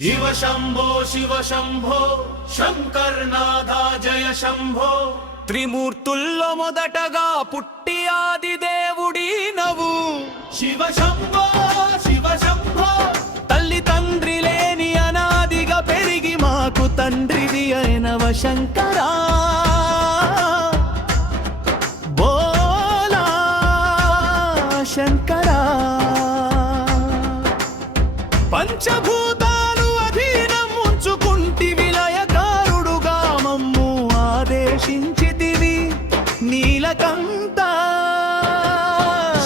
శివ శంభో శంకర్నాథ జయ శంభో. త్రిమూర్తుల్లో మొదటగా పుట్టి ఆది దేవుడి నవు శివ శంభో తల్లి తండ్రి లేని అనాదిగా పెరిగి మాకు తండ్రిది అయినవ శంకరా. బోలా శంకరా. పంచభూతాలు అధీనం ఉంచుకుంటి విలయకారుడుగా మమ్ము ఆదేశించితివి నీలకంఠ.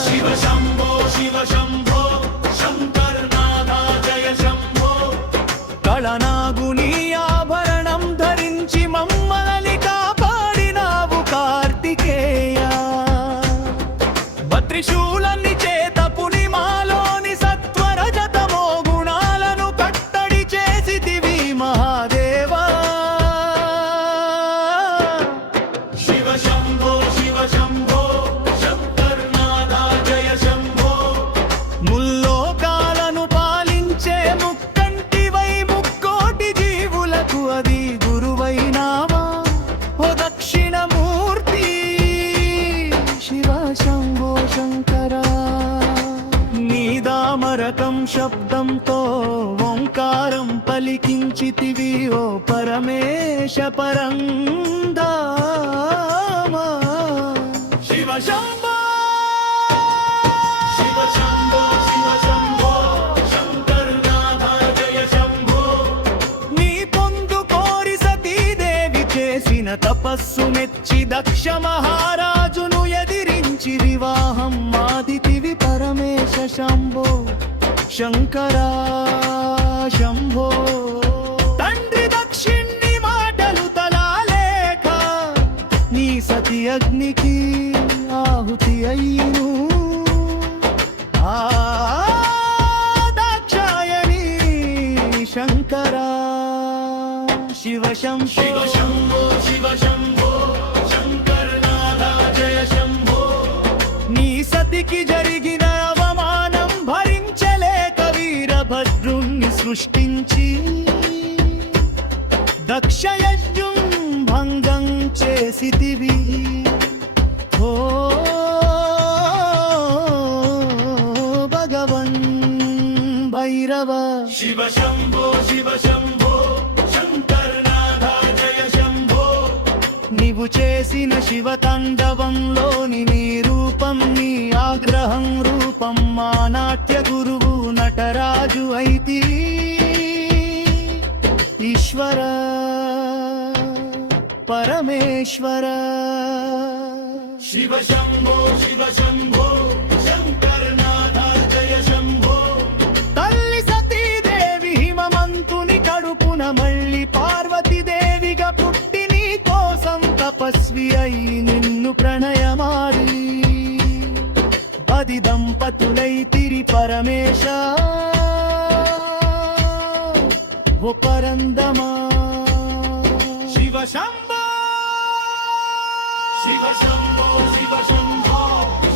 శివ శంభో శంకర్నాథ జయ శంభో. కళనాగుని ఆభరణం ధరించి మమ్మల్ని కాపాడినావు కార్తికేయ. భత్రిశూలాన్ని చేతపుని మాలోని సత్వరజతమో గుణాలను కట్టడి చేసితివి మహాదేవా. శివ శంభో శంకర్నాథ జయ శంభో. ముల్లోకాలను పాలించే ముక్కంటివై ముక్కోటి జీవులకు అది గురువైనావా ఓ దక్షిణమూర్తి. శివ శంభో శంకరా. నీదామరకం శబ్దంతో ఓంకారం పలికించితివి ఓ పరమేశ పరంధామా. శివ శంభో శంకర్నాథ జయ శంభో. నీ పొందు కోరి సతీదేవి చేసిన తపస్సు మెచ్చి దక్ష మహారాజును ఎదిరించి వివాహం మాదితివి పరమేశ శంభో శంకరా. శంభో తండ్రి దక్షిణ్ణి మాటలు తలాలేక నీ సతి అగ్నికి ఆహుతి అయ్యును. ఆ దాక్షాయణి శంకరా. శివ శివ శంభో శంకర్నాథ జయ శంభో. నీ సతికి జరిగిన అవమానం భరించలేక వీరభద్రుణ్ణి సృష్టించి దక్షయజ్ఞం భంగం చేసితివి ఓ భగవన్ భైరవ. శివ శంభో శంకర్నాథ జయ శంభో. నీవు చేసిన శివతాండవంలోని నీ రూపం నీ ఆగ్రహం రూపం మా నాట్య గురువు నటరాజు అయితి ఈశ్వర పరమేశ్వర. శివ శంభో శంకర్నాథ జయ శంభో. తల్లి సతీదేవి హిమమంతుని కడుపున మళ్ళీ పార్వతీదేవిగా పుట్టి నీ కోసం తపస్వి అయి నిన్ను ప్రణయమాడి అది దంపతులైతిరి పరమేశ ఓ పరందమా. శివ శంభో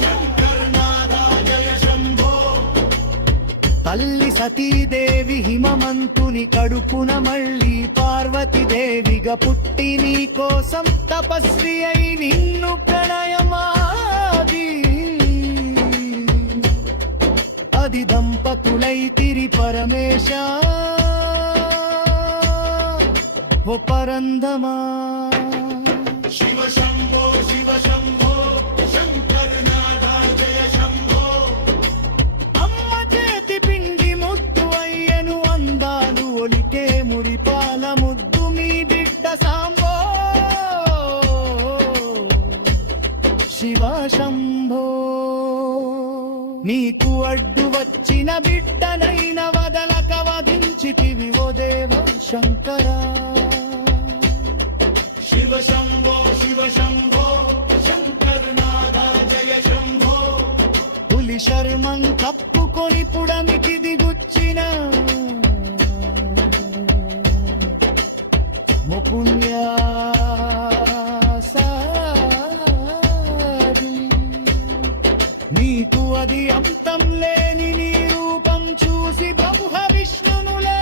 శంకర్నాథ జయ శంభో. తల్లి సతీదేవి హిమమంతుని కడుపున మళ్ళీ పార్వతీదేవిగా పుట్టి నీ కోసం తపస్వి అయి నిన్ను ప్రణయమాది అది దంపతులైతిరి పరమేశ ఓ పరందమా. శివ శంభో శంకర్నాథ జయ శంభో. అమ్మ చేతి పిండి ముద్దు అయ్యను అందాలు ఒలికే మురిపాల ముద్దు మీ బిడ్డ సాంబో. శివ శంభో నీకు అడ్డు వచ్చిన బిడ్డనైన వదలక వధించితివి ఓ దేవ శంకరా. శివ శంభో శంకర్నాథ జయ శంభో. పులి శర్మం కప్పుకొని పుడమికి దిగుచ్చిన ముపుణ్యాసాది నీకు అది అంతం లేని నీ రూపం చూసి బ్రహ్మ విష్ణునులే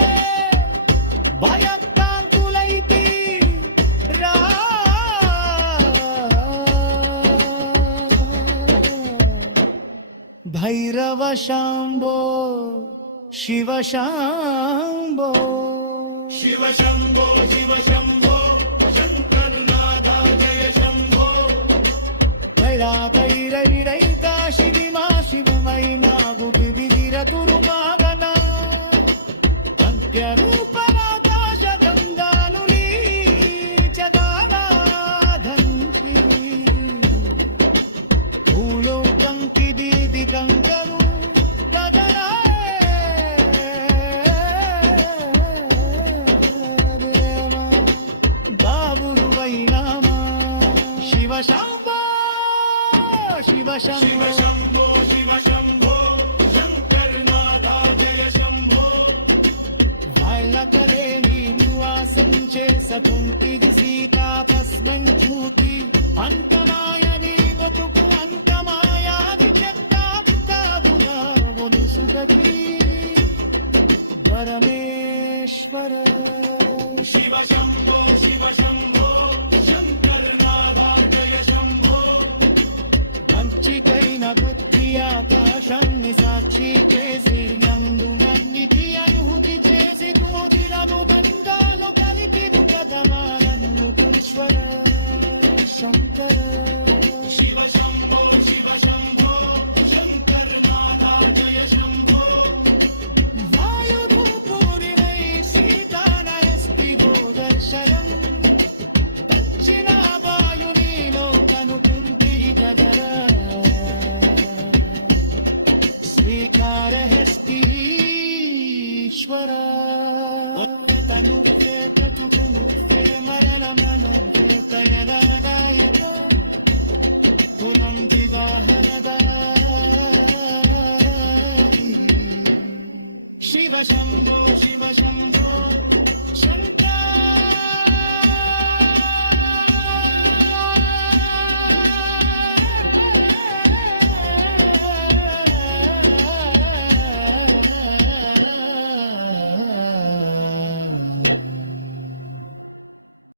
శంభో శివ శంభో శివ శంభో శివ శంభో శంకర్ నాథ జయ శంభో కైరైరైతా శివిమా శివమై నాగు విధిర తురుమాగన అంత్యరూపరాకాశ గంగాను చదానాధంచి భూలోకంకి దీది గంగలు బాబురు వైనామా శివ శంభో శివ శివ శంభో శంభో శివ శంభో శంకర్ నాథ జయ శంభో వాళ్ళకలేని నివాసం చేసుకుంటిది సీతాపస్మం చూతి అంతమాయ నీ బతుకు అంతమాయాది చెప్తావు కాదునా ఒలుసుగతి పరమేశ్వర శివ శంభో శివ శంభో శంకర్ నాథ జయ శంభో మంచికైన బుద్ధి ఆకాశాన్ని సాక్షి చేసి నందునన్నికి అనుభూతి చేసి దూదిరము బంగాలు కలిపి ప్రథమానన్ను ఈశ్వర శంకర శివ శంభో శివ శంభో శంకర్ నాథ జయ శంభో వాయుధూపూరిణై సీతానయస్తి గోదర్శనం దక్షిణ వాయునీలో కనుకుంటి కదరా శ్రీకారహస్తీశ్వర తనుపే కతుకునుపే మరణమనంతే తగదాదాయక పురం వివాహరదా శివ శంభో శివ శంభో